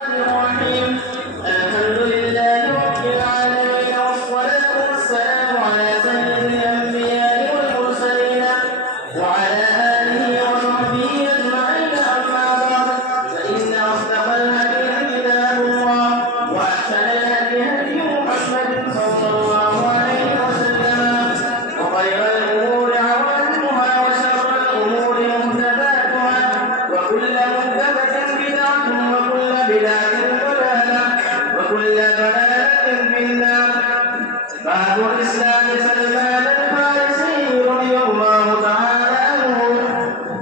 الرحيم. الحمد لله رب العالمين، والصلاة والسلام على سيد الأنبياء والمرسلين وعلى آله وصحبه أجمعين. أما بعد، فإن أصدق الحديث كتاب الله، وأحسن الهدي هدي محمد صلى الله عليه وسلم، وخير الأمور عوامها، وشر الأمور محدثاتها، وكل محدثة بدعة، وكل بدعة ضلالة، وكل ضلالة في النار. باب الإسلام سلمان الفارسي رضي الله تعالى عنه.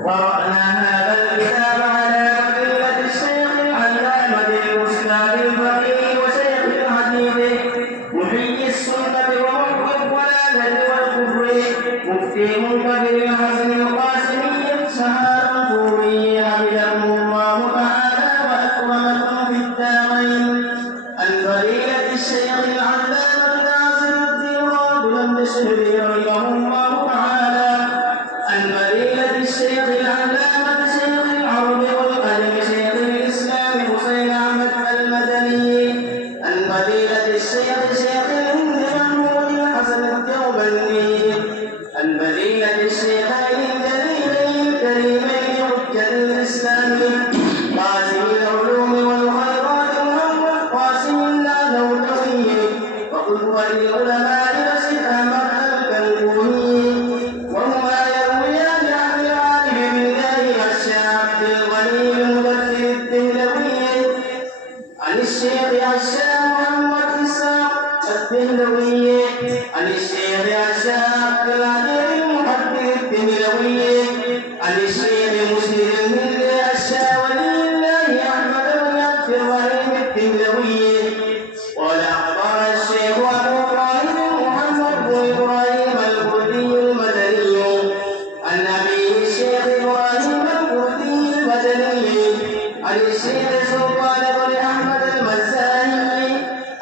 قرأنا هذا الكتاب على مدلة الشيخ العلامة الأستاذ الفقيه وشيخ الحديث محيي السنة ومحيي الضلالة والكفر مفتي منكر الحسن القاسمي الشهادة الفوري حفظه الله تعالى وأكرمكم في الدارين. عن فضيلة الشيخ العلامة ناصر الدين بن الشهري رحمه الله تعالى. عن فضيلة الشيخ العلامة شيخ العرب والقلم شيخ الإسلام حسين أحمد المدني. عن فضيلة الشيخ شيخ الهند محمود الحسن الدوبندي. عن فضيلة الشيخين الجليلين الكريمين حجة الإسلام قاسم العلوم والخيرات محمد قاسم النانوتوي، وقدوة العلماء رشيد أحمد البنكوني. وهما يرويان عن العالم بالله الشيخ عبد الغني المدثر الدهلوي. عن الشيخ الشيخ محمد إسحاق الدهلوي. عن الشيخ الشيخ عبد العزيز المحدث الدهلوي. عن الشيخ مسلم الهند الشاولي الله أحمد بن عبد الرحيم الدهلوي. قال أخبر الشيخ أبو إبراهيم محمد بن إبراهيم الكردي المدني عن أبيه الشيخ إبراهيم الكردي المدني. عن الشيخ سلطان بن أحمد المزاحمي.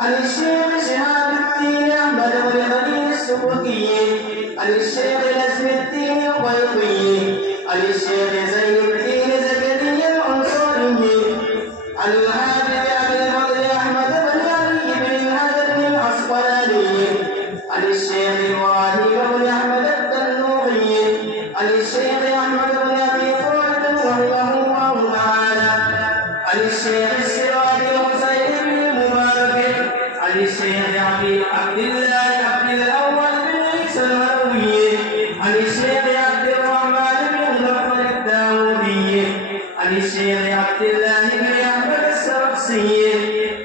عن الشيخ شهاب الدين أحمد بن خليل السبكي. عن الشيخ نجم الدين البيضي. عن الشيخ زين الدين زكريا الأنصاري. عن الحافظ أبي الفضل أحمد بن علي بن حجر العسقلاني. عن الشيخ إبراهيم بن أحمد التنوخي. عن الشيخ أحمد بن أبي طالب رحمه الله تعالى. عن الشيخ السراج الحسين بن المبارك. عن الشيخ عبد الله عبد الأول بن عيسى الهروي. عن الشيخ عبد الرحمن بن جعفر الداودي. عن الشيخ عبد الله بن أحمد السرخسي.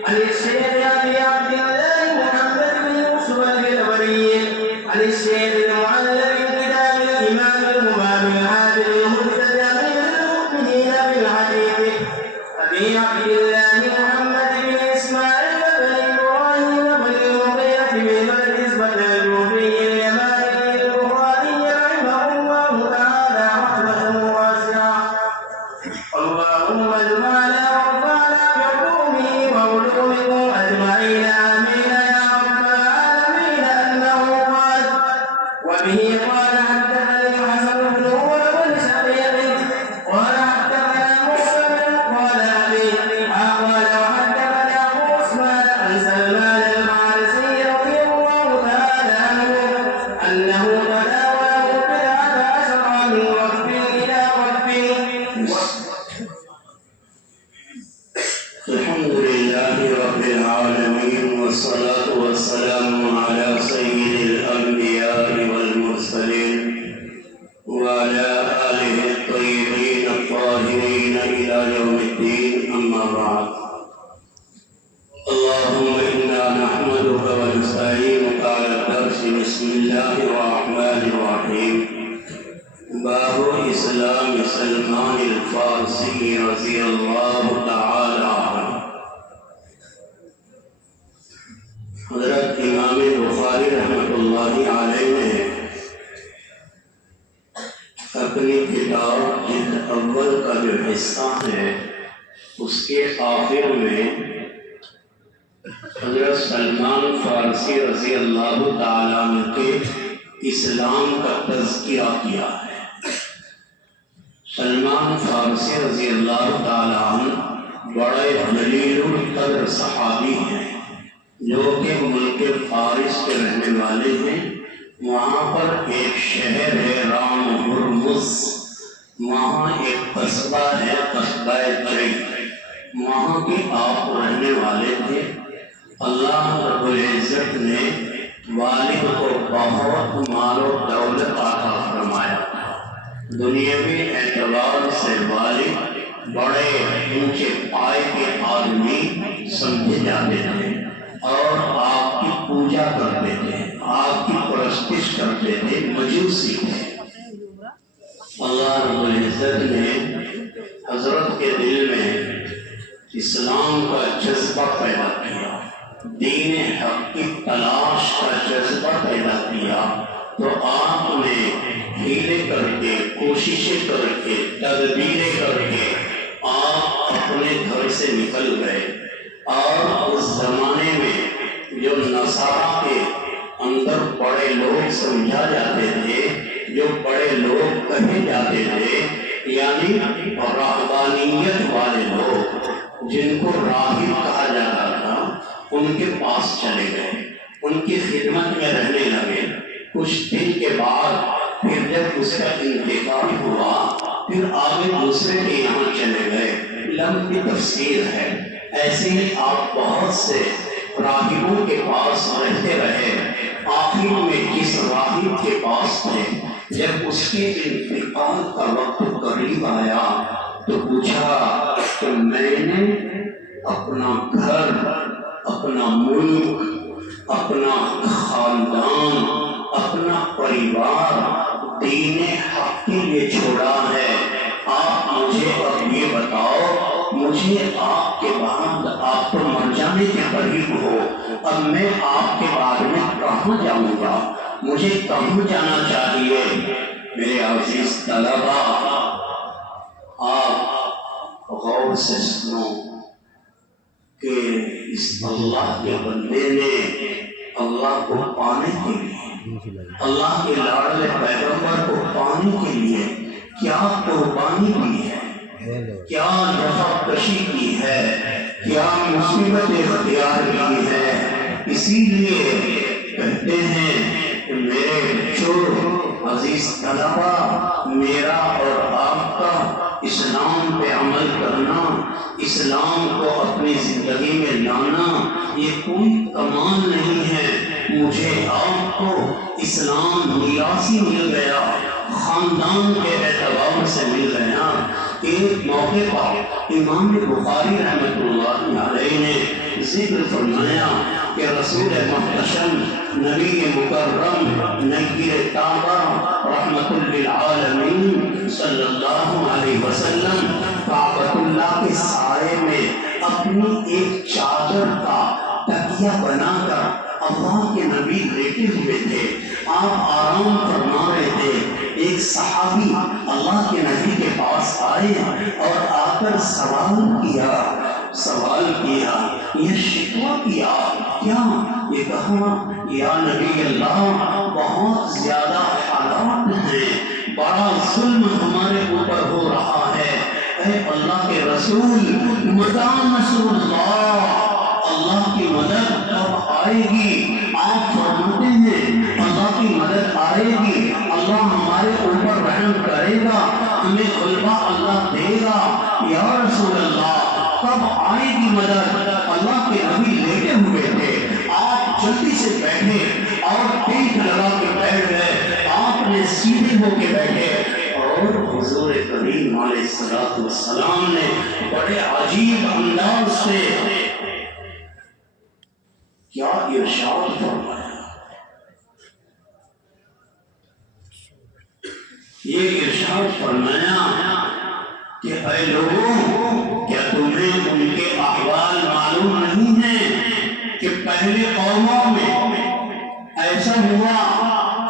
عن الشيخ أبي عبد الله محمد بن يوسف الجبري. عن الشيخ المعلم كتاب الإمام الهمام العادل المهتدى أمير المؤمنين بالحديث أبي عبد الله محمد بن إسماعيل بن إبراهيم بن المغيرة بن الحزبة الكوفي اليماني البخاري رحمه الله تعالى رحمة واسعة. اللهم اجمعنا وانفعنا بعلومه وعلومكم أجمعين آمين يا رب العالمين. أنه قال وبه قال حدثني الحسن بن عمر بن شقيق قال حدثنا موسى بن قال أبي قال وحدثنا أبو عثمان عن سلمان الفارسي رضي الله تعالى عنه أنه تناوله 11 من وقف إلى وقف. الحمد لله رب العالمين، والصلاة والسلام على سيد الأنبياء والمرسلين وعلى آله الطيبين الطاهرين إلى يوم الدين. أما بعد، اللهم إنا نحمدك ونستعينك على الدرس. بسم الله الرحمن الرحيم. باب اسلام سلمان الفارسی رضی اللہ تعالی عنہ. حضرت امام بخاری رحمۃ اللہ علیہ نے اپنی کتاب جلد اول کا جو حصہ ہے اس کے آخر میں حضرت سلمان فارسی رضی اللہ تعالی عنہ کے اسلام کا تذکرہ کیا ہے. سلمان فارسی رضی اللہ تعالی عنہ بڑے دلیل و والے ہیں، وہاں پر ایک شہر ہے رام ہرمز، وہاں ایک قصبہ ہے قصبہ چئی، وہاں کے آپ رہنے والے تھے۔ اللہ رب العزت نے والد کو بہت مال و دولت عطا فرمایا تھا۔ دنیاوی اعتبار سے والد بڑے اونچے پائے کے آدمی سمجھے جاتے تھے اور آپ کی پوجا کرتے تھے، آپ کی پرستش کرتے تھے، مجوسی تھے۔ اللہ رب العزت نے حضرت کے دل میں اسلام کا جذبہ پیدا کیا، دین حق کی تلاش کا جذبہ پیدا کیا، تو آپ نے ہیلے کر کے، کوششیں کر کے، تدبیریں کر کے آپ اپنے گھر سے نکل گئے۔ اور اس زمانے میں جو نصارہ کے اندر بڑے لوگ سمجھا جاتے تھے، جو بڑے لوگ کہے جاتے تھے، یعنی راہبانیت والے لوگ جن کو راہب کہا جاتا تھا، ان کے پاس چلے گئے، ان کی خدمت میں رہنے لگے۔ کچھ دن کے بعد پھر جب اس کا انتقال ہوا، پھر آگے دوسرے کے یہاں چلے گئے، لمبی تفسیر ہے۔ ایسے ہی آپ بہت سے راہبوں کے پاس رہتے رہے، آخر میں جس راہب کے پاس تھے، جب اس کے انتقال کا وقت قریب آیا تو پوچھا کہ میں نے اپنا گھر، اپنا ملک، اپنا خاندان، اپنا پریوار دین حق کے لیے چھوڑا ہے، آپ مجھے اب یہ بتاؤ، مجھے آپ کے بعد، آپ تو مر جانے کے قریب ہو، اب میں آپ کے بعد میں کہاں جاؤں گا، مجھے کہاں جانا چاہیے؟ میرے عزیز طلبہ، آپ غور سے سنو کہ اس اللہ کے بندے نے اللہ کو پانے کے لیے، اللہ کے لاڈلے پیغمبر کو پانے کے لیے کیا قربانی کی ہے، کیا نفع کشی کی ہے، کیا مصیبت اختیار کی ہے۔ اسی لیے کہتے ہیں کہ میرے بچوں، عزیز طلبہ، میرا اور آپ کا اسلام پہ عمل کرنا، اسلام کو اپنی زندگی میں لانا، یہ کوئی کمال نہیں ہے۔ مجھے آپ کو اسلام میراثی مل گیا، خاندان کے اعتبار سے مل گیا۔ ایک موقع پر امام بخاری رحمۃ اللہ علیہ نے ذکر فرمایا کہ رسول محتشم نبی مکرم نیر تابہ رحمت للعالمین صلی اللہ علیہ وسلم کعبۃ اللہ کے سائے میں اپنی ایک چادر کا تکیہ بنا کر اللہ کے نبی لیٹے ہوئے تھے، آپ آرام فرما رہے تھے۔ ایک صحابی اللہ کے نبی کے پاس آئے اور آ کر سوال کیا، یہ شکوہ کیا، کیا؟ یہ کہا، یا نبی اللہ، بہت زیادہ حالات ہیں، بڑا ظلم ہمارے اوپر ہو رہا ہے، اے اللہ کے رسول، متی نصر اللہ، اللہ کی مدد کب آئے گی؟ آپ فرماتے ہیں اللہ کی مدد آئے گی، اللہ ہمارے اوپر رحم کرے گا، ہمیں غلبہ اللہ دے گا۔ یا رسول اللہ، کب آئے گی مدد؟ اللہ کے نبی لیٹے ہوئے تھے، آپ جلدی سے بیٹھے اور پیٹ لگا کے بیٹھ گئے، آپ نے سیدھے ہو کے بیٹھے، اور حضور کریم علیہ الصلوۃ والسلام نے بڑے عجیب انداز سے کیا ارشاد فرمایا؟ یہ ارشاد فرمایا کہ اے لوگوں، کیا تمہیں ان کے احوال معلوم نہیں ہیں کہ پہلے قوموں میں ایسا ہوا،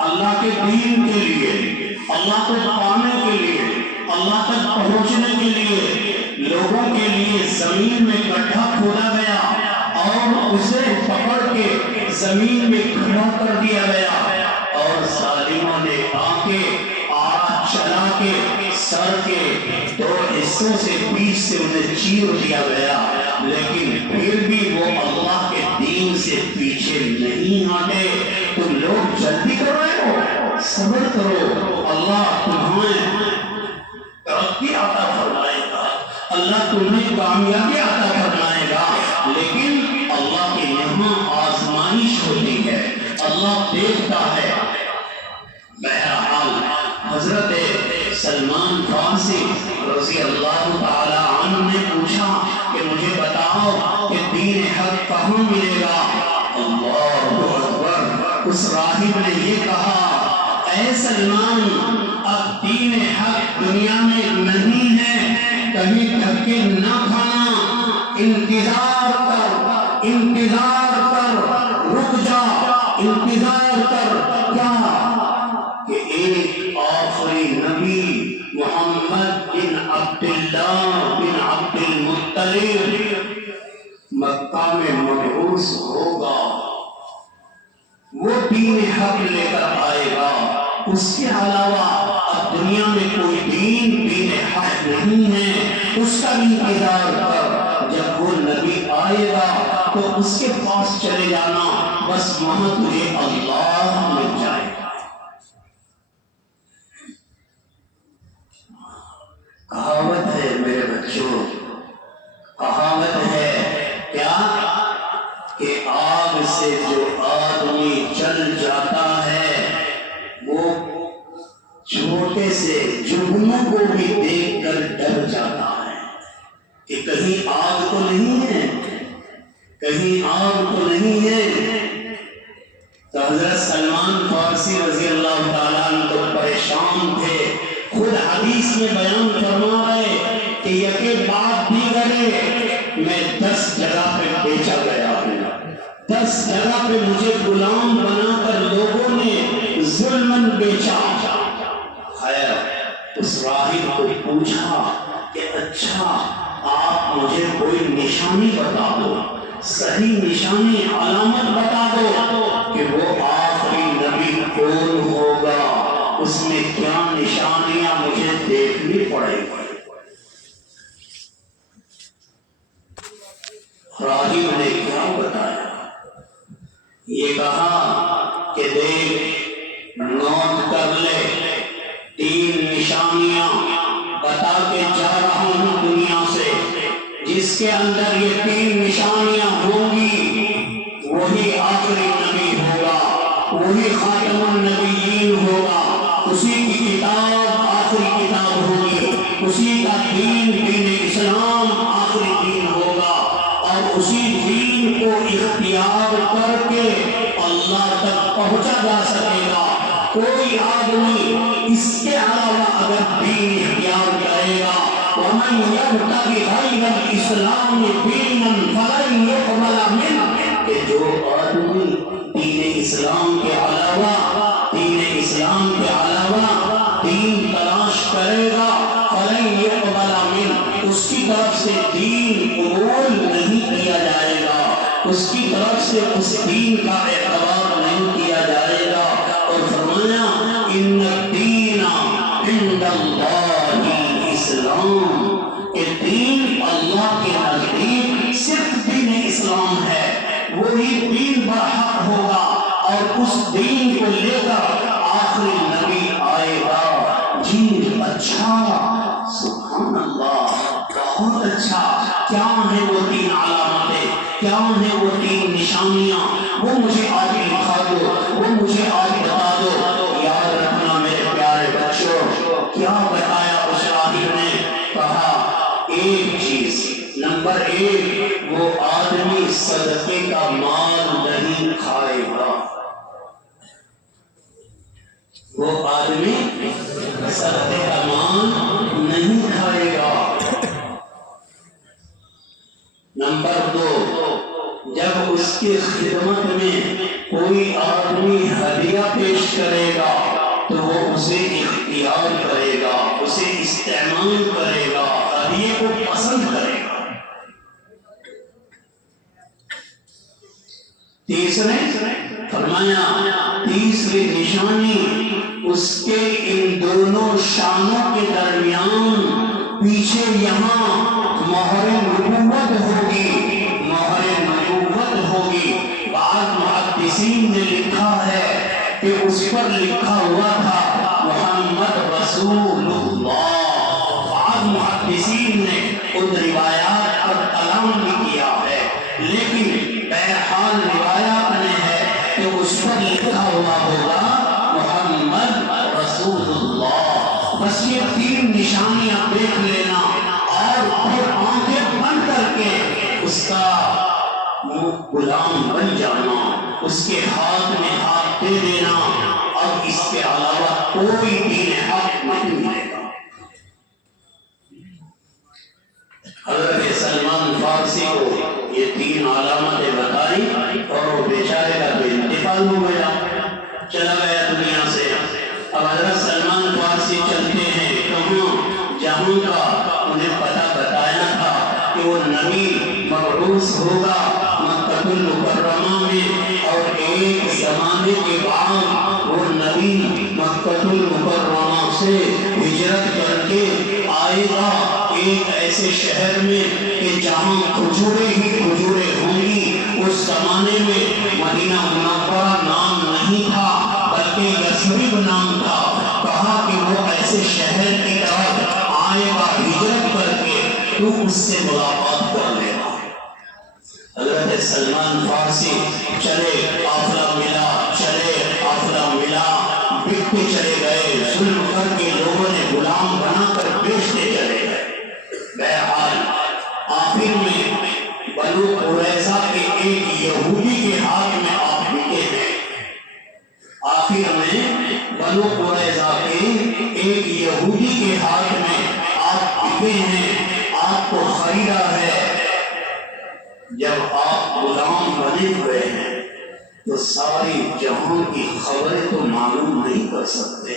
اللہ کے دین کے لیے، اللہ کو پانے کے لیے، اللہ تک پہنچنے کے لیے لوگوں کے لیے زمین میں گڈھا کھودا گیا اور اسے پکڑ کے زمین میں کھڑا کر دیا گیا، اور ظالموں نے آڑا چلا کے سر کے دو حصوں سے بیچ سے انہیں چیر دیا گیا، لیکن پھر بھی وہ اللہ کے دین سے پیچھے نہیں ہٹے. تم لوگ جلدی کر رہے ہو، صبر کرو، اللہ تمہیں ترقی عطا فرمائے گا، اللہ تمہیں کامیابی عطا فرمائے گا. لیکن اللہ کے یہاں آزمائش ہوتی ہے، اللہ دیکھتا ہے. بہرحال حضرت سلمان فارسی رضی اللہ تعالی عنہ نے پوچھا کہ مجھے بتاؤ کہ دین حق کہاں ملے گا؟ اللہ اکبر. اس راہب نے یہ کہا، اے سلمان، اب دین حق دنیا میں نہیں ہے، کہیں دھکے نہ کھانا، انتظار کر، انتظار کر، رک جا، انتظار کر. کیا کہ ایک آخری نبی محمد بن عبداللہ بن عبد المطلب مکہ میں مبعوث ہوگا، وہ دین حق لے کر آئے گا. اس کے علاوہ اب دنیا میں کوئی دین حق نہیں ہے. اس کا انتظار کر، جب وہ نبی آئے گا تو اس کے پاس چلے جانا، بس وہاں تجھے اللہ مل جائے گا. کہاوت ہے میرے بچوں، کہاوت ہے کیا کہ آگ سے جو آدمی جل جاتا ہے وہ چھوٹے سے جرموں کو بھی دیکھ کر ڈر جاتا ہے کہ کہیں آگ تو نہیں ہے، کہیں آگ تو نہیں ہے. تو حضرت سلمان فارسی رضی اللہ تعالیٰ عنہ تو پریشان تھے. خود حدیث میں بیان فرما رہے کہ یکے بعد دیگرے میں 10 جگہ پہ بیچا گیا ہوں، 10 جگہ پہ مجھے غلام بنا کر لوگوں نے ظلمن بیچا. خیر، اس راہب کو پوچھا کہ اچھا آپ مجھے کوئی نشانی بتا دو، صحیح نشانی، علامت بتا دو کہ وہ آخری نبی کون ہوگا، اس میں کیا نشانیاں مجھے دیکھنی پڑے گی. راہب نے کیا بتایا؟ یہ کہا کہ دیکھ، نوٹ کر لے، 3 نشانیاں بتا کے جا رہا ہوں دنیا سے. جس کے اندر یہ 3 نشانیاں ہوں گی وہی آخری نبی ہوگا، وہی خاتم النبیین ہوگا، اسی کی کتاب آخری کتاب ہوگی، اسی کا دین اسلام آخری دین ہوگا، اور اسی دین کو اختیار کر کے اللہ تک پہنچا جا سکے گا. کوئی آدمی اس کے علاوہ اگر دین اختیار کرے گا، وَمَنْ يَبْتَغِ غَيْرَ الْإِسْلَامِ دِينًا فَلَنْ يُقْبَلَ مِنْهُ، کہ جو آدمی دین اسلام کے علاوہ دین تلاش کرے گا، فَلَنْ يُقْبَلَ مِنْهُ، اس کی طرف سے دین قبول نہیں کیا جائے گا، اس کی طرف سے اس دین کا اعتبار نہیں کیا جائے گا. اور فرمایا ان الدین عند اللہ الاسلام، کہ دین اللہ کے نزدیک صرف دین اسلام ہے، وہی دین برحق ہوگا، اور اس دین کو لے کر آخری نبی آئے گا. جی اچھا، سبحان اللہ، بہت اچھا. کیا ہیں وہ 3 علامتیں، کیا ہیں وہ 3 نشانیاں؟ وہ مجھے آج دکھا دو، وہ مجھے آج بتا دو. یاد رکھنا میرے پیارے بچوں، کیا بتایا اس راہب نے؟ کہا ایک چیز، نمبر 1، وہ آدمی صدقے کا مال نہیں کھائے گا. وہ آدمی صدقے کا مال نہیں کھائے گا. نمبر 2، جب اس کی خدمت میں کوئی آدمی ہدیہ پیش کرے گا تو وہ اسے اختیار کرے گا، اسے استعمال کرے گا، ہدیے کو پسند کرے گا. تیسرے فرمایا، تیسری نشانی اس کے ان دونوں شانوں کے درمیان پیچھے یہاں مہر نبوت ہوگی، مہر نبوت ہوگی. پر لکھا ہوا تھا محمد رسول اللہ۔ بعض محدثین نے ان روایات پر کلام بھی کیا ہے، لیکن بہرحال روایات میں ہے کہ اس پر لکھا ہوا ہوگا محمد رسول اللہ۔ بس یہ تین نشانیاں دیکھ لینا اور پھر آنکھیں بند کر کے اس کا غلام بن جانا، اس کے ہاتھ میں ہاتھ دے دینا، اب اس کے علاوہ کوئی دین حق نہیں ملے گا۔ حضرت سلمان فارسی کو یہ تین علامتیں بتائی اور وہ بیچارے کا بے انتقال ہو گیا، چلا گیا دنیا سے۔ اب حضرت سلمان فارسی چلتے ہیں کہاں؟ جہاں کا انہیں پتہ بتایا تھا کہ وہ نبی مبعوث ہوگا مکہ المکرمہ میں، اور ایک زمانے کے بعد وہ نبی مکہ المکرمہ سے ہجرت کر کے آئے گا ایک ایسے شہر میں کہ جہاں کھجوریں ہی کھجوریں ہوں گی۔ اس زمانے میں مدینہ منورہ نام نہیں تھا بلکہ یثرب نام تھا۔ کہا کہ وہ ایسے شہر کی طرف آئے گا ہجرت کر کے، تو اس سے ملاقات کر لینا۔ حضرت سلمان فارسی چلے، قافلہ ملا، چلے قافلہ ملا، بکتے چلے گئے، ظلم کر کے لوگوں نے غلام بنا کر بیچتے چلے گئے۔ بہرحال آخر میں بنو قریظہ کے ایک یہودی کے ہاتھ میں آپ بکے ہیں۔ آخر میں بنو قریظہ کے ایک یہودی کے ہاتھ میں آپ بکے ہیں، آپ کو خریدا ہے۔ جب آپ غلام بنے ہوئے ہیں تو ساری جہان کی خبریں تو معلوم نہیں کر سکتے،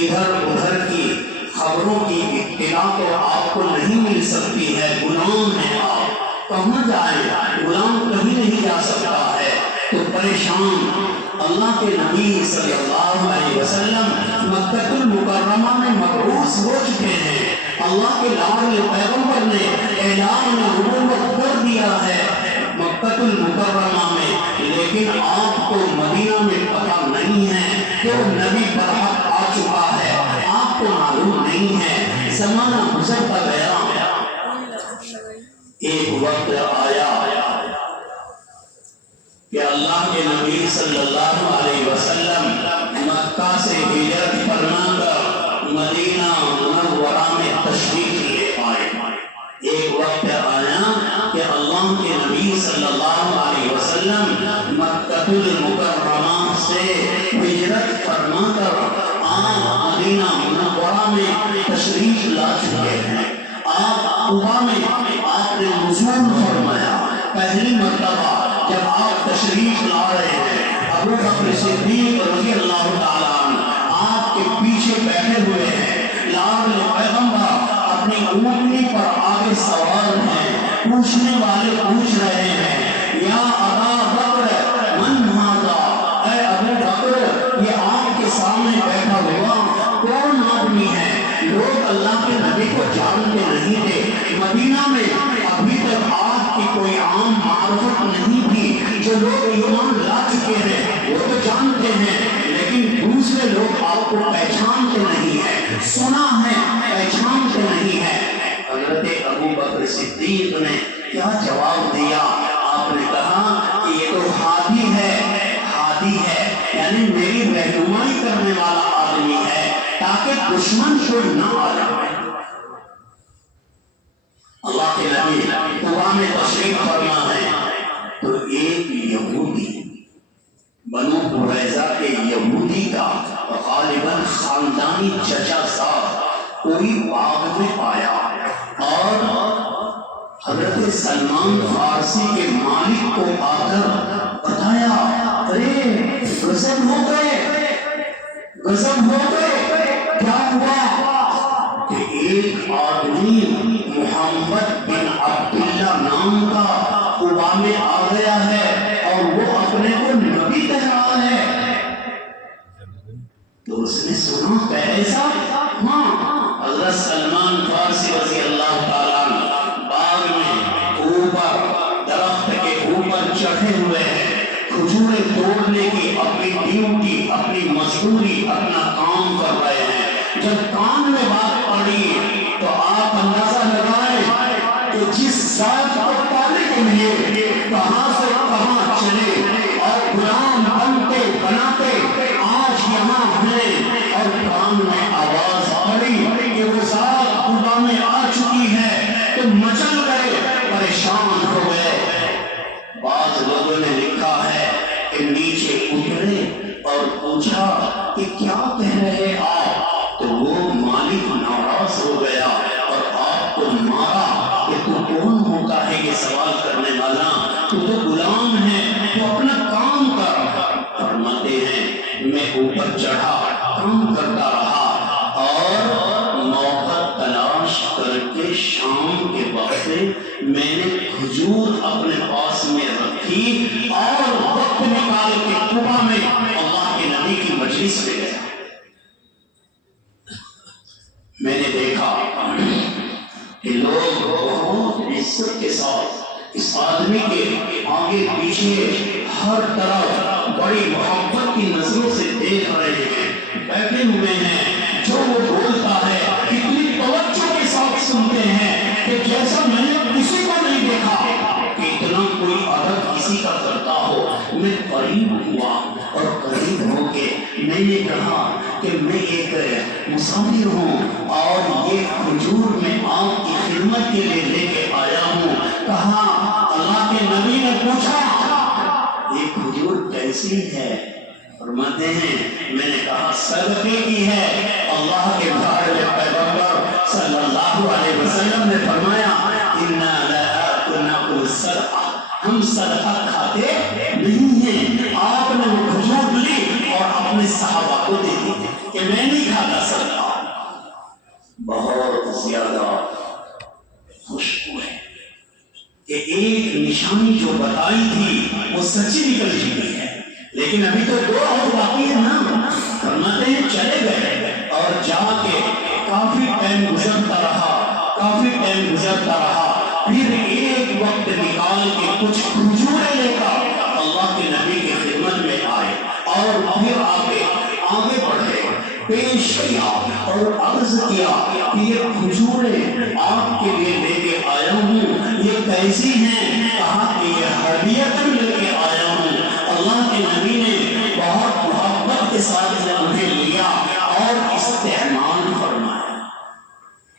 ادھر ادھر کی خبروں کی اطلاع تو آپ کو نہیں مل سکتی ہے۔ غلام ہیں آپ، کہاں جائیں؟ غلام کہیں نہیں جا سکتا ہے، تو پریشان اللہ کے نبی صلی اللہ علیہ وسلم مکہ المکرمہ میں مبعوث ہو چکے ہیں۔ اللہ کے لاڈلے پیغمبر نے اعلان نبوت کر دیا ہے مکہ المکرمہ میں، لیکن آپ کو مدینہ میں پتہ نہیں ہے کہ وہ نبی برحق آ چکا ہے، آپ کو معلوم نہیں ہے۔ زمانہ گزرتا گیا، ایک وقت آیا کہ اللہ کے نبی صلی اللہ علیہ وسلم مکہ سے ہجرت فرما کر مدینہ منورہ میں تشریف لے آئے۔ ایک وقت آیا کہ اللہ کے نبی صلی اللہ علیہ وسلم مکہ المکرمہ سے ہجرت فرما کر مدینہ منورہ میں تشریف لا چکے ہیں۔ آپ قباء میں آپ نے نزول فرمایا۔ پہلی مرتبہ جب آپ تشریف لا رہے ہیں، ابو بکر صدیق رضی اللہ تعالیٰ عنہ آپ کے پیچھے بیٹھے ہوئے ہیں، لاڈلے پیغمبر اپنی اونٹنی پر آگے سوار ہیں، پوچھنے والے پوچھ رہے ہیں، یا ابا بکر من ھذا، اے ابو بکر یہ آپ کے سامنے بیٹھا ہوا کون آدمی ہے؟ لوگ اللہ کے نبی کو جانتے نہیں تھے، مدینہ میں ابھی تک آپ کی کوئی عام معرفت نہیں تھی۔ جو لوگ ایمان لا چکے ہیں وہ تو جانتے ہیں، لیکن دوسرے لوگ آپ کو پہچانتے نہیں ہیں، سنا ہے پہچانتے نہیں ہیں۔ حضرت ابو بکر صدیق نے کیا جواب دیا؟ آپ نے کہا کہ یہ تو ہادی ہے، ہادی ہے یعنی میری رہنمائی کرنے والا آدمی ہے تاکہ دشمن کوئی نہ آ جائے۔ اللہ کے نبی قباء میں تشریف فرما ہے تو ایک یہودی، بنو قریظہ کے یہودی کا غالباً خاندانی چچا صاحب کوئی باغ میں آیا اور حضرت سلمان فارسی کے مالک کو آ کر بتایا، ارے غضب ہو گئے، غضب ہو گئے، کیا ہوا؟ کہ ایک آدمی محمد بن عبداللہ نام کا قباء میں آ گیا ہے اور وہ اپنے کو نبی کہہ رہا ہے۔ تو اس نے سنا کہ ایسا؟ ہاں، حضرت سلمان فارسی رضی اللہ تعالیٰ عنہ باغ میں اوپر درخت کے اوپر چڑھے ہوئے ہیں، کھجوریں توڑنے کی اپنی ڈیوٹی، اپنی مزدوری، اپنا کام کر رہے ہیں۔ جب کام میں بات پڑی تو آپ اندازہ لگائیں کہ جس ذات کو پانے کے لیے کہاں سے کہاں چلے اور غلام بنتے بناتے آج یہاں ہیں، اور کان میں آواز پڑی کہ وہ ذات خدا میں آ چکی ہے تو مچل گئے، پریشان ہو گئے۔ بعض لوگوں نے لکھا ہے کہ نیچے اترے اور پوچھا کہ کیا کہہ رہے آپ، تو وہ مالک ناراض ہو گیا اور آپ کو مارا کہ تو کون ہوتا ہے یہ سوال کرنے والا، تو غلام ہے، تو اپنا کام کر۔ فرماتے ہیں میں اوپر چڑھا، کام کرتا رہا اور موقع تلاش کر کے شام کے وقت میں نے کھجور اپنے پاس میں رکھی اور وقت نکال کے قبا میں اللہ کے نبی کی مجلس میں گیا۔ میں نے دیکھا کہ لوگ بہت عزت کے ساتھ اس آدمی کے آگے پیچھے ہر طرف بڑی محبت کی نظروں سے دیکھ رہے ہیں، بیٹھے ہوئے ہیں۔ جو وہ بولتا ہے اتنی توجہ کے ساتھ سنتے ہیں کہ جیسا میں نے کسی کو نہیں دیکھا کہ اتنا کوئی ادب کسی کا کرتا ہو۔ میں قریب ہوا اور قریب ہو کے میں نے کہا کہ میں ایک مسافر ہوں اور یہ کھجور میں آپ کی خدمت کے لیے لے کے آیا ہوں۔ کہا اللہ کے نبی نے پوچھا یہ کھجور کیسی ہے؟ فرماتے ہیں میں نے کہا صدقے کی ہے۔ اللہ کے پیارے پیغمبر صلی اللہ علیہ وسلم نے فرمایا اِنَّا لَا نَأْكُلُ الصَّدَقَةَ، ہم صدقہ کھاتے نہیں ہیں۔ آپ نے وہ کھجور لی اور اپنے صحابہ کو دے دی کہ میں نہیں کھاتا صدقہ۔ بہت زیادہ خوش ہوئے کہ ایک نشانی جو بتائی تھی وہ سچی نکل چکی ہے، لیکن ابھی تو دو اور باقی ہے نا۔ فرماتے ہیں چلے گئے اور جا کے کافی ٹائم گزرتا رہا، پھر ایک وقت نکال کے کچھ کھجوریں لے کر اللہ کے نبی کی خدمت میں آئے اور پھر آگے بڑھے، پیش کیا اور عرض کیا کہ یہ کھجوریں آپ کے لیے لے کے آیا ہوں، یہ کیسی ہیں؟ کہا کہ یہ ہدیۃ لے کے آیا ہوں۔ اللہ کے نبی نے بہت محبت کے ساتھ انہیں لیا اور استعمال فرمایا۔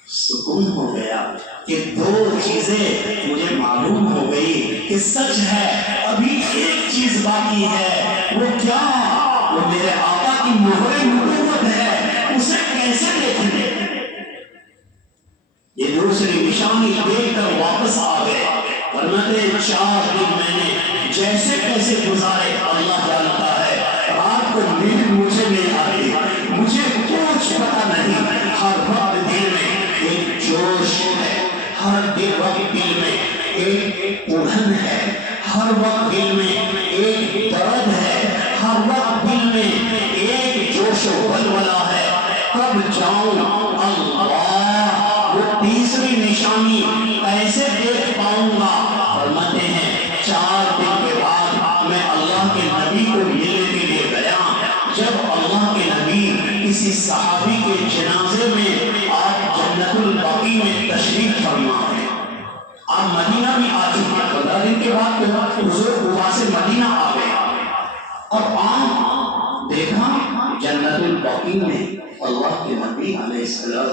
سکون ہو گیا کہ دو چیزیں مجھے معلوم ہو گئی کہ سچ ہے، ابھی ایک چیز باقی ہے۔ وہ کیا؟ وہ میرے آقا کی مہر نبوت ہے، اسے کیسے دیکھیں گے؟ یہ دوسری نشانی دیکھ کر واپس آ گئے۔ فرماتے 4 دن میں نے جیسے کیسے گزارے اللہ جانتا ہے۔ رات کو نیند مجھے نہیں آتی، مجھے کچھ پتا نہیں۔ ہر وقت دل میں ایک جوش ہے، ہر وقت دل میں ایک اڑھن ہے، ہر وقت دل میں ایک درد ہے، ہر وقت دل میں ایک جوش و ولولہ ہے۔ کب جاؤں اللہ، وہ تیسری نشانی کیسے دیکھ پاؤں گا؟ فرماتے ہیں 4 دن کے بعد میں اللہ کے نبی کو ملنے کے لیے گیا۔ جب اللہ کے نبی کسی صحابی کے جنازے میں آپ جنت البقیع میں تشریف فرما ہے، آپ مدینہ بھی آ چکے، 15 دن کے بعد حضور قباء سے مدینہ آ گئے اور آپ دیکھا جنت البقیع میں اللہ کے نبی علیہ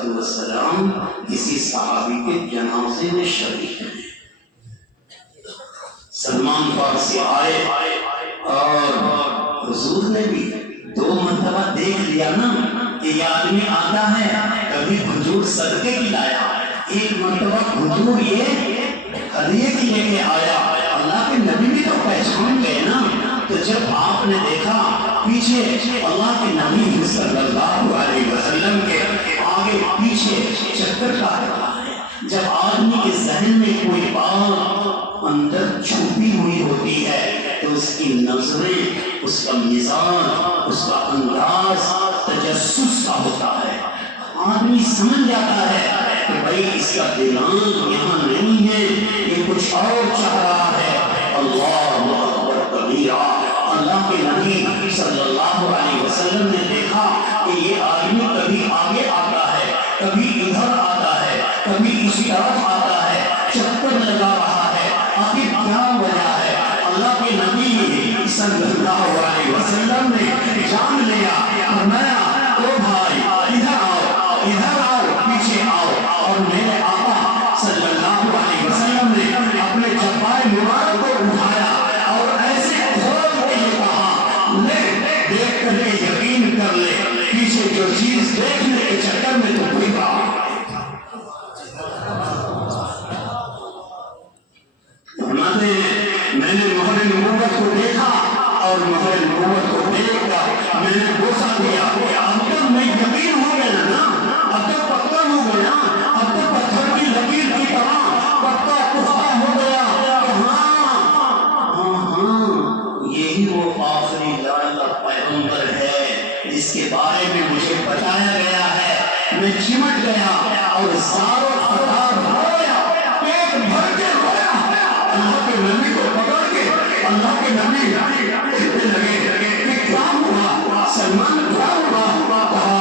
السلام کسی صحابی کے جنازے میں شریک ہیں۔ سلمان فارسی آئے اور حضور نے بھی 2 مرتبہ دیکھ لیا نا کہ یہ آدمی آتا ہے، کبھی کھجور صدقے کی لایا، ایک مرتبہ کھجور یہ ہدیے کی لے کے آیا۔ اللہ کے نبی بھی تو پہچان گئے نا۔ تو جب آپ نے دیکھا پیچھے اللہ کے نبی صلی اللہ علیہ وسلم کے آگے پیچھے چکر کاٹ رہا ہے، جب آدمی کے ذہن میں کوئی بات اندر چھپی ہوئی ہوتی ہے تو اس کی نظریں، اس کا مزاج، اس کا انداز تجسس کا ہوتا ہے۔ آدمی سمجھ جاتا ہے کہ بھائی اس کا دماغ یہاں نہیں ہے، یہ کچھ اور چاہ رہا ہے۔ اللہ اکبر کبیرہ، کے نبی صلی اللہ علیہ وسلم نے دیکھا کہ یہ آدمی کبھی آگے آتا ہے، کبھی ادھر آتا ہے، کبھی اس طرف آتا ہے، چکر لگا رہا ہے، آخر کیا وجہ ہے؟ اللہ کے نبی صلی اللہ علیہ وسلم نے جان لیا، فرمایا او بھائی ادھر آؤ، ادھر آؤ، پیچھے آؤ۔ اور میرے آقا صلی اللہ علیہ وسلم نے اپنے جبائے مبارک کو اٹھایا اور ایسے کھول کے یہ کہا، لے دیکھ کر کے یقین کر لے، پیچھے جو چیز دیکھنے کے چکر میں تو کوئی بات فرماتے ہیں میں نے مہر نبوت کو دیکھا اور مہر نبوت کو دیکھ کر میں نے بوسہ دیا، اب تک میں یقین ہو گیا نا، اب تک پکا ہو گیا، اب تک پتھر کی لکیر کی طرح پکا پختہ ہو گیا کہ ہاں یہی وہ آخری لالا پیغمبر ہے جس کے بارے میں مجھے بتایا گیا ہے۔ میں چمٹ گیا اور زاروں خطاب رویا، پیٹ بھر کے رویا، اللہ کے نبی کو پکڑ کے اللہ کے نبی کہنے لگے کہ کیا ہوا سلمان، کیا ہوا؟ کہا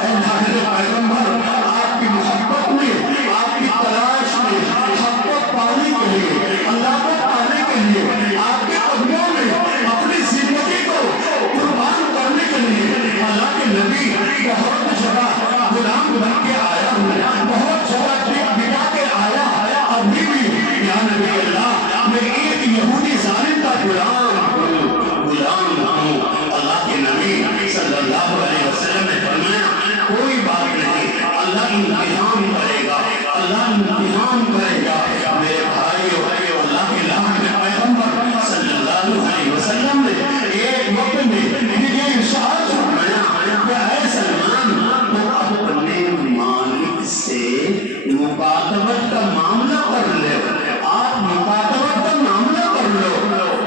اے حضرت پیغمبر، آپ کی محبت میں، آپ کی تلاش میں، حق کو پانے کے لیے، اللہ کو پانے کے لیے، آپ کے قدموں میں اپنی زندگی کو قربان کرنے کے لیے اللہ کے نبی بہت جگہ غلام بن کے آیا ہوں، بہت جگہ بٹا کے آیا، ابھی بھی یا نبی اللہ میں ایک یہودی ظالم کا غلام ہوں۔ اللہ کے نبی صلی اللہ علیہ وسلم نے فرمایا کوئی بات نہیں، اللہ امتحان کرے گا، اللہ امتحان کرے گا۔ میرے بھائیو، اللہ کے لاہور پیغمبر صلی اللہ علیہ وسلم نے ایک وقت میں یہ ارشاد فرمایا کہ اے سلمان، تو اپنے مالک سے مکاتبت کا معاملہ کر لے، آپ مکاتبت کا معاملہ کر لو،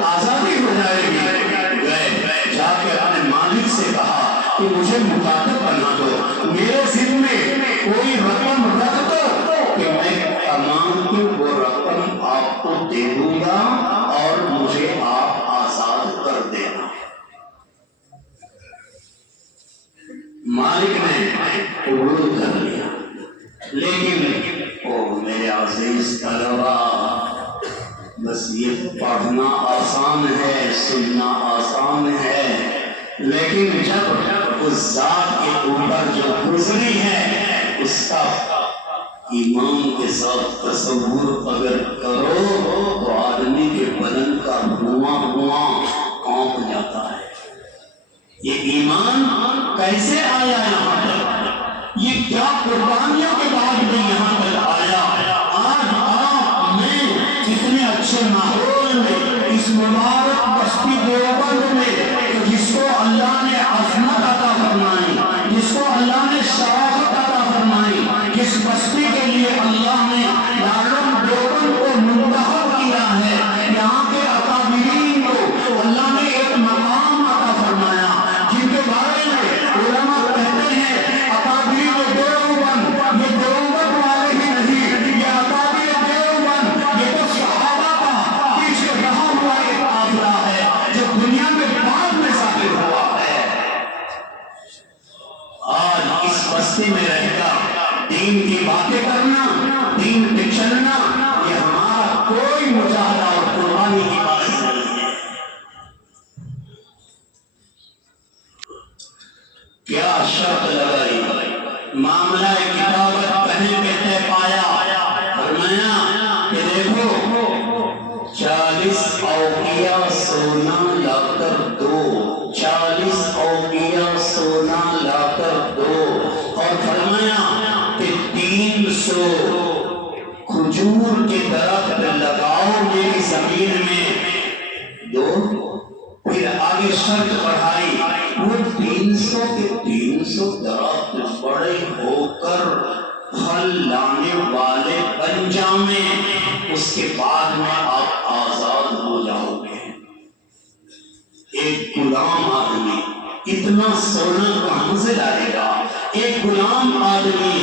آزادی ہو جائے گی۔ گئے جا کے اپنے مالک سے کہا کہ مجھے مکاتب بنا دو، میرے ذمہ میں کوئی رقم رکھ دو کہ میں تمام کی وہ رقم آپ کو دے دوں گا اور مجھے آپ آزاد کر دینا۔ مالک نے قبول کر لیا، لیکن او میرے عزیز طلبا، بس یہ پڑھنا آسان ہے، سننا آسان ہے، لیکن جب اس ذات کے اوپر جو گزری ہے اس کا ایمان کے ساتھ تصور اگر کرو تو آدمی کے بدن کا دھواں کانپ جاتا ہے۔ یہ ایمان کیسے آیا یہاں تک؟ یہ کیا قربانیوں کے بعد بھی یہاں تک آیا؟ آج آپ میں اتنے اچھے ماحول میں، اس مبارک بستی دیوبند میں، جس کو اللہ نے عظمت عطا فرمائی، جس کو اللہ نے شرافت عطا فرمائی، جس بستی کے لیے اللہ نے دارالعلوم دیوبند کو منتخب کیا ہے، یہاں کے اکابرین کو اللہ نے ایک مقام عطا فرمایا، جن کے بارے میں علماء کہتے ہیں اکابرین دیوبند، یہ دیوبند والے ہی نہیں، یہ اکابر دیوبند، یہ تو صحابہ کا پیچھے رہا ہوا ایک قافلہ ہے جو دنیا میں بعد میں ظاہر ہوا ہے۔ آج اس بستی میں رہ کر دین کی باتیں کرنا، دین پہ چلنا، یہ ہمارا کوئی مجاہدہ اور قربانی کی بات نہیں ہے۔ کیا شرط لگائی، معاملہ کتابت پہن کے طے پایا، فرمایا کہ دیکھو 40 اوقیہ سونا لا کر دو، 40 اوقیہ سونا لا کر دو، اور فرمایا کہ 300 کھجور کے درخت لگاؤ میری زمین میں دو۔ پھر آگے شرط بڑھائی، وہ 300 کے 300 درخت بڑے ہو کر پھل لانے والے بن جائیں، اس کے بعد میں آپ آزاد ہو جاؤ گے۔ ایک غلام آدمی اتنا سونا کہاں سے لائے گا؟ ایک غلام آدمی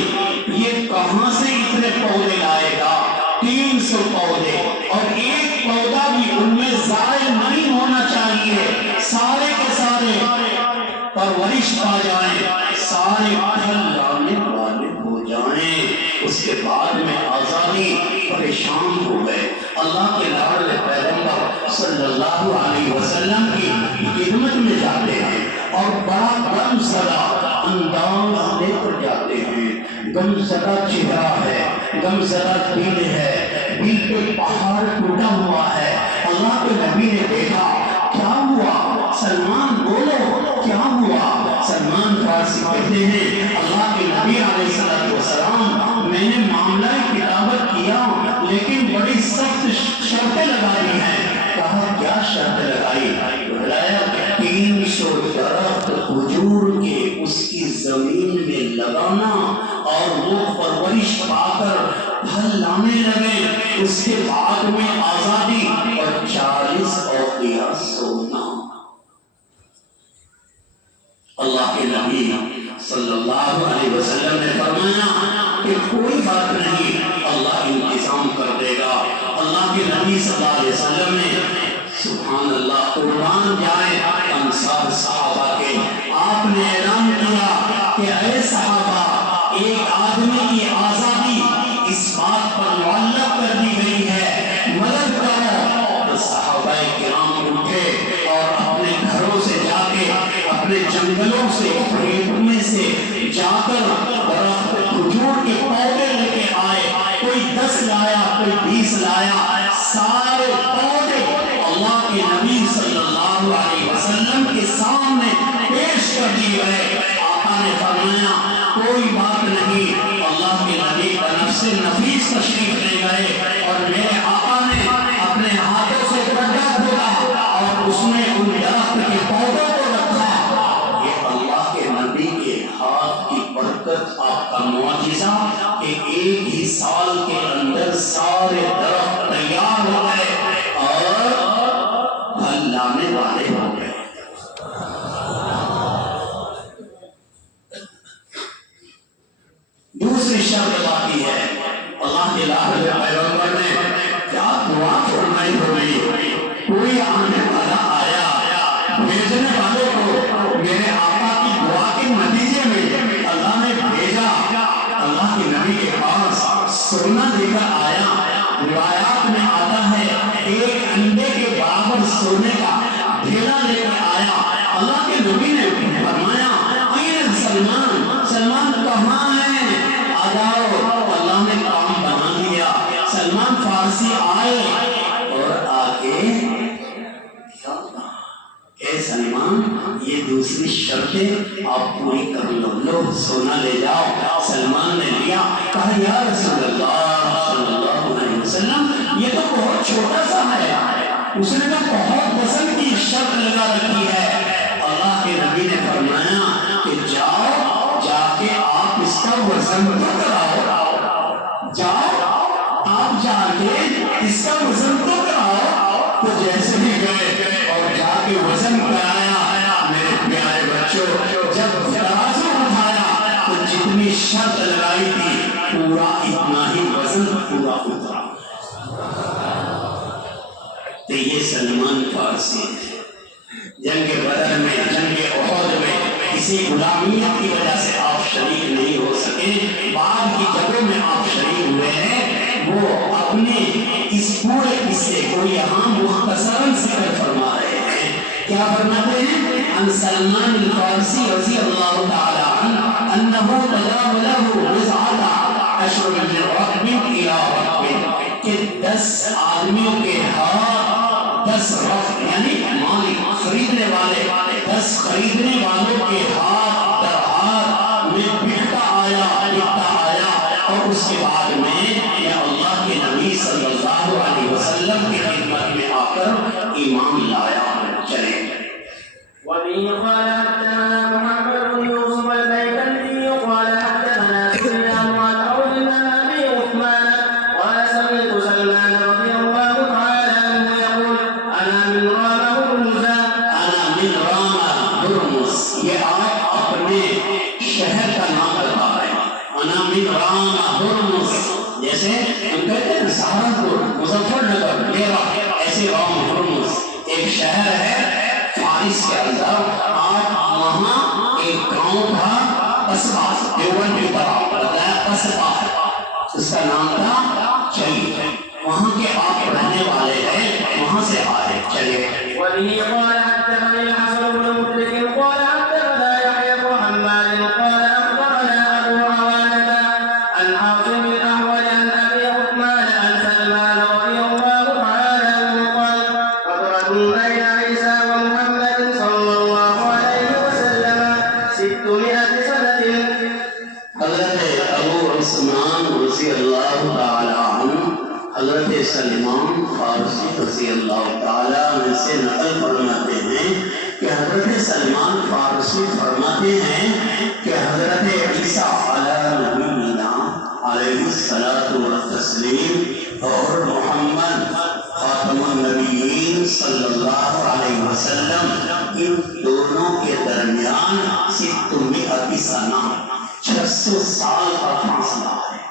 یہ کہاں سے اتنے پودے لائے گا؟ 300 پودے، اور ایک پودا بھی ان میں ضائع نہیں ہونا چاہیے، سارے پرورش پا جائیں، سارے پھل لانے والے ہو جائیں۔ اس کے بعد میں آزادی پریشان ہو گئے۔ اللہ کے لاڈلے پیغمبر صلی اللہ علیہ وسلم کی خدمت میں جاتے ہیں اور بڑا غم زدہ انداز لے کر جاتے ہیں۔ غم زدہ چہرہ ہے، غم زدہ دل ہے، دل پہ پہاڑ ٹوٹا ہوا ہے۔ اللہ کے نبی نے دیکھا، کیا ہوا سلمان، بولو کیا ہوا؟ سلمان فارسی کہتے ہیں اللہ کے نبی علیہ السلام، میں نے معاملہ کتابت کیا لیکن بڑی سخت شرطیں لگائی ہیں۔ کہا کیا شرط لگائی؟ بتایا کہ 300 درخت کھجور کے اس کی زمین میں لگانا اور وہ پرورش پا کر پھل لانے لگے، اس کے بعد میں آزادی اور 40 اوقیہ سونا۔ اللہ کے نبی صلی اللہ علیہ وسلم نے فرمایا کہ کوئی بات نہیں، اللہ انتظام کر دے گا۔ اللہ کے نبی صلی اللہ علیہ وسلم نے سبحان اللہ قربان جائے انصار صحابہ کے، آپ نے اعلان کیا کہ اے صحابہ، ایک آدمی کی آزادی اس بات پر معلق کر دی گئی ہے، مدد کرو۔ تو صحابہ کرام اٹھے اور اپنے گھروں سے جا کے، اپنے جنگلوں سے، کھیتوں سے جا کر درخت کھجور کے پودے لے کے آئے۔ کوئی 10 لایا، کوئی 20 لایا، سارے پودے اللہ کے نبی صلی اللہ علیہ وسلم کے سامنے پیش کر دیے گئے۔ آقا نے فرمایا کوئی بات نہیں، اللہ کے نبی کا نفس نفیس تشریف لے گئے اور میرے آقا نے اپنے ہاتھوں سے گڈھا کھودا اور اس میں ان درخت کے پودوں کو رکھا۔ یہ اللہ کے نبی کے ہاتھ کی برکت، آپ کا معجزہ کہ ایک ہی سال کے اندر سارے درخت تیار ہو گئے اور پھل لانے والے ہو گئے۔ دوسری شرط باقی ہے، اللہ کے لاڈلے پیغمبر نے کیا دعا فرمائی ہوئی؟ کوئی آنے والا آیا، بھیجنے والے کو میرے آقا کی دعا کے نتیجے میں اللہ نے بھیجا۔ اللہ کے نبی کے پاس سونا لے کر آیا۔ روایات میں آتا ہے ایک انڈے کے برابر سونے کا ڈھیلا لے کر آیا۔ اللہ کے نبی نے فرمایا این سلمان، سلمان کہاں ہے؟ آ جاؤ۔ اللہ نے کام بنا دیا، سلمان فارسی آئے اور آگے اے سلمان یہ دوسری شرطیں آپ پوری کر لو، لو سونا لے جاؤ۔ سلمان نے لیا، کہا یا رسول اللہ صلی اللہ علیہ وسلم یہ تو بہت چھوٹا سا ہے۔ اس نے تو بہت پسند کی شرط لگا رکھی ہے۔ اللہ کے نبی نے فرمایا کہ جاؤ، جا کے آپ اس کا وزن تو کراؤ، جاؤ آپ جا کے اس کا وزن تو کراؤ۔ تو جیسے ہی گئے اور جا کے وزن کرایا، میرے پیارے بچوں جب ترازو اٹھایا تو جتنی شرط لگائی تھی پورا اتنا ہی وزن پورا اترا۔ تو یہ سلمان فارسی جنگ بدر میں، جنگ احد میں کسی غلامیت کی وجہ سے آپ شریک نہیں ہو سکے، بعد کی جگہوں میں آپ شریک ہوئے ہیں۔ وہ اپنے اس پورے قصے کو یہاں مختصراً ذکر فرما رہے ہیں۔ کیا فرماتے ہیں؟ ان سلمان الفارسی رضی اللہ تعالی عنہ انہو تداولہ وزعتا عشر من رقب الى رقب، کہ 10 آدمیوں کے ہاتھ 10 رقب یعنی مالک خریدنے والے، 10 خریدنے والوں کے ہاتھ در ہاتھ میں بکتا آیا، اور اس کے بعد میں یہ اللہ کے نبی صلی اللہ علیہ وسلم کی خدمت میں آ کر ایمان لایا۔ چلے وبه قال حدثنا محمد بن يوسف البيكندي قال حدثنا سفيان عن عون بن ابي عثمان قال سمعت سلمان رضي الله تعالى عنه يقول انا من رام هرمز، انا من رام ہرمز، یہ آپ اپنے شہر کا نام بتا رہے ہیں۔ انا من رام ہرمز، جیسے ہم کہتے ہیں سہارنپور، مظفر نگر، میرا، ایسے رام ہرمز ایک شہر ہے فارس کے اندر۔ آپ وہاں گاؤں تھا قصبہ، دیوبند کے پاس بتایا قصبہ، اس کا نام تھا چلی، وہاں کے آپ رہنے والے ہیں، وہاں سے آئے چلے۔ وبه قال حدثني الحسن بن مدرك قال حدثنا يحيى بن حماد قال اخبرنا ابو عوانة عن عاصم الاحول عن ابي عثمان عن سلمان رضي الله تعالى عنه قال فترة بين عيسى ومحمد صلى الله عليه وسلم 600 سنة۔ حضرت ابو عثمان رضی اللہ تعالی عنہ حضرت سلمان فارسی رضی اللہ تعالی عنہ سے نقل فرماتے ہیں کہ حضرت سلمان فارسی فرماتے ہیں کہ حضرت عیسیٰ علیہ نبینا علیہ الصلاۃ والتسلیم اور محمد خاتم النبیین صلی اللہ علیہ وسلم ان دونوں کے درمیان 600 سنہ 600 سال کا فاصلہ ہے۔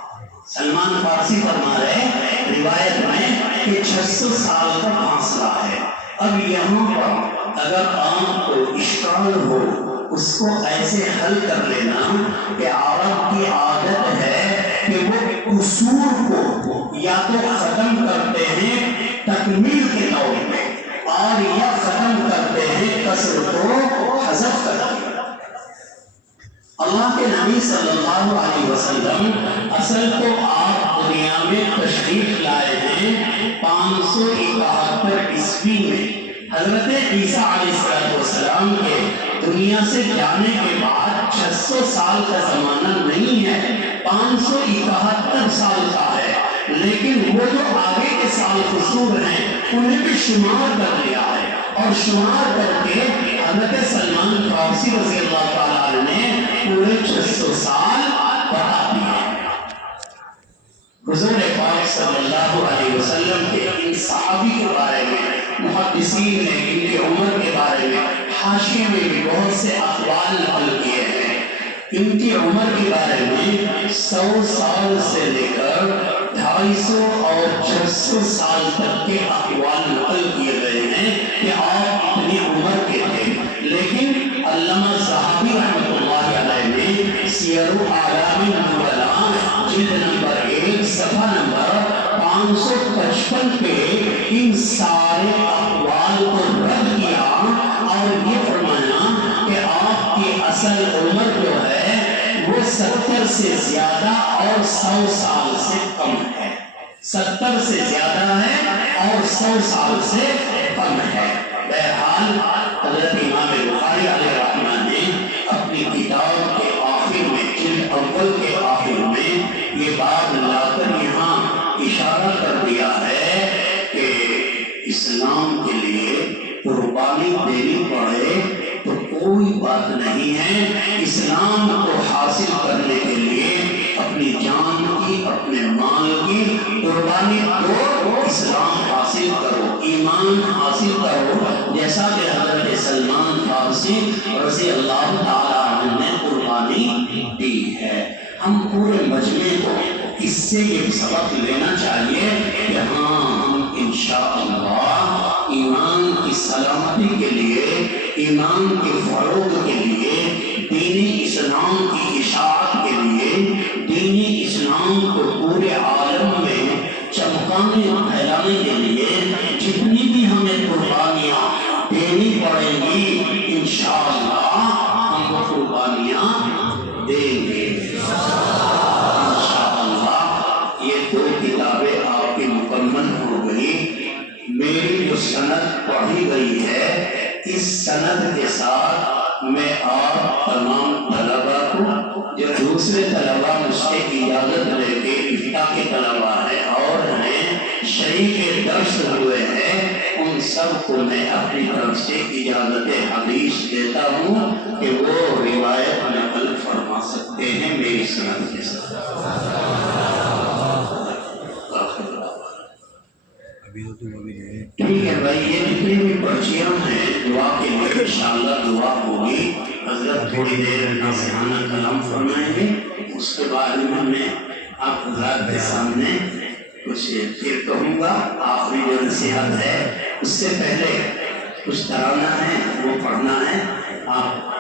سلمان فارسی فرما رہے روایت میں کہ 600 سال کا فاصلہ ہے۔ اب یہاں پر اگر آپ کو اشکال ہو اس کو ایسے حل کر لینا کہ عرب کی عادت ہے کہ وہ اصول کو یا تو ختم کرتے ہیں تکمیل کے طور پہ اور یا ختم کرتے ہیں کسر کو حذف کر کے۔ اللہ کے نبی صلی اللہ علیہ وسلم اصل تو آپ دنیا میں تشریف لائے ہیں 571 عیسوی میں۔ حضرت عیسیٰ علیہ السلام کے دنیا سے جانے کے بعد 600 سال کا زمانہ نہیں ہے، 571 سال کا ہے، لیکن وہ جو آگے کے سال قصور ہیں انہیں بھی شمار کر لیا ہے، اور شمار کر کے حضرت سلمان فارسی رضی اللہ تعالیٰ عنہ نے پورے 600 سال بتا دیا۔ حضور پاک صلی اللہ علیہ وسلم کے ان صحابی کے بارے میں محدثین نے ان کی عمر کے بارے میں حاشیے میں بھی بہت سے اقوال نقل کیے ہیں۔ ان کی عمر کے بارے میں 100 سال سے لے کر 250 اور 600 سال تک کے اقوال نقل کیے گئے ہیں کہ آپ اتنی عمر کے تھے، لیکن علامہ صحابی رحمۃ اللہ علیہ نے سیر اعلام النبلاء جلد نمبر 1 صفحہ نمبر 555 پہ ان سارے اقوال کو رد کیا اور یہ فرمایا کہ آپ کی اصل عمر جو ہے وہ 70 سے زیادہ اور 100 سال سے کم ہے، 70 سے زیادہ ہے اور 100 سال سے کم ہے۔ بہرحال حضرت امام بخاری علیہ رحمہ نے اپنی کتاب کے آخر میں جلد اول کے آخر میں یہ بات لا کر یہاں اشارہ کر دیا ہے کہ اسلام کے لیے قربانی دینی پڑے تو کوئی بات نہیں ہے، اسلام کو حاصل کرنے کے لیے اپنی جان کی اپنے مال کی قربانی دو، اسلام حاصل کرو، ایمان حاصل کرو، جیسا کہ حضرت سلمان فارسی رضی اللہ تعالیٰ عنہ نے قربانی دی ہے۔ ہم پورے مجمع کو اس سے یہ سبق لینا چاہیے کہ ہاں ہم انشاءاللہ ایمان کی سلامتی کے لیے، ایمان کے فروغ کے لیے، دینی اسلام کی اشاعت کے لیے، دینی اسلام کو پورے عالم میں چمکانے اور پھیلانے کے لیے جتنی بھی ہمیں قربانیاں دینی پڑیں گی انشاءاللہ ہم قربانیاں دیں گے انشاءاللہ۔ یہ 2 کتابیں آپ کی مکمل ہو گئی۔ میری جو سند پڑھی گئی ہے اس سند کے ساتھ میں آپ تمام طلبہ کو جو دوسرے طلبہ مجھ سے اجازت لے کے افتاء کے طلبہ ہیں اور ہیں شریک درس ہوئے ہیں ان سب کو میں اپنی طرف سے اجازت حدیث دیتا ہوں کہ وہ روایت نقل فرما سکتے ہیں میری سند کے ساتھ۔ ٹھیک ہے بھائی، یہ جتنی بھی پرچیاں ہیں دعا کے لیے انشاءاللہ دعا ہوگی۔ حضرت تھوڑی دیر ناصحانہ کلام فرمائیں گے، اس کے بعد میں آپ حضرات کے سامنے کچھ پھر کہوں گا۔ آخری جو نصیحت ہے اس سے پہلے کچھ ترانہ ہے وہ پڑھنا ہے، آپ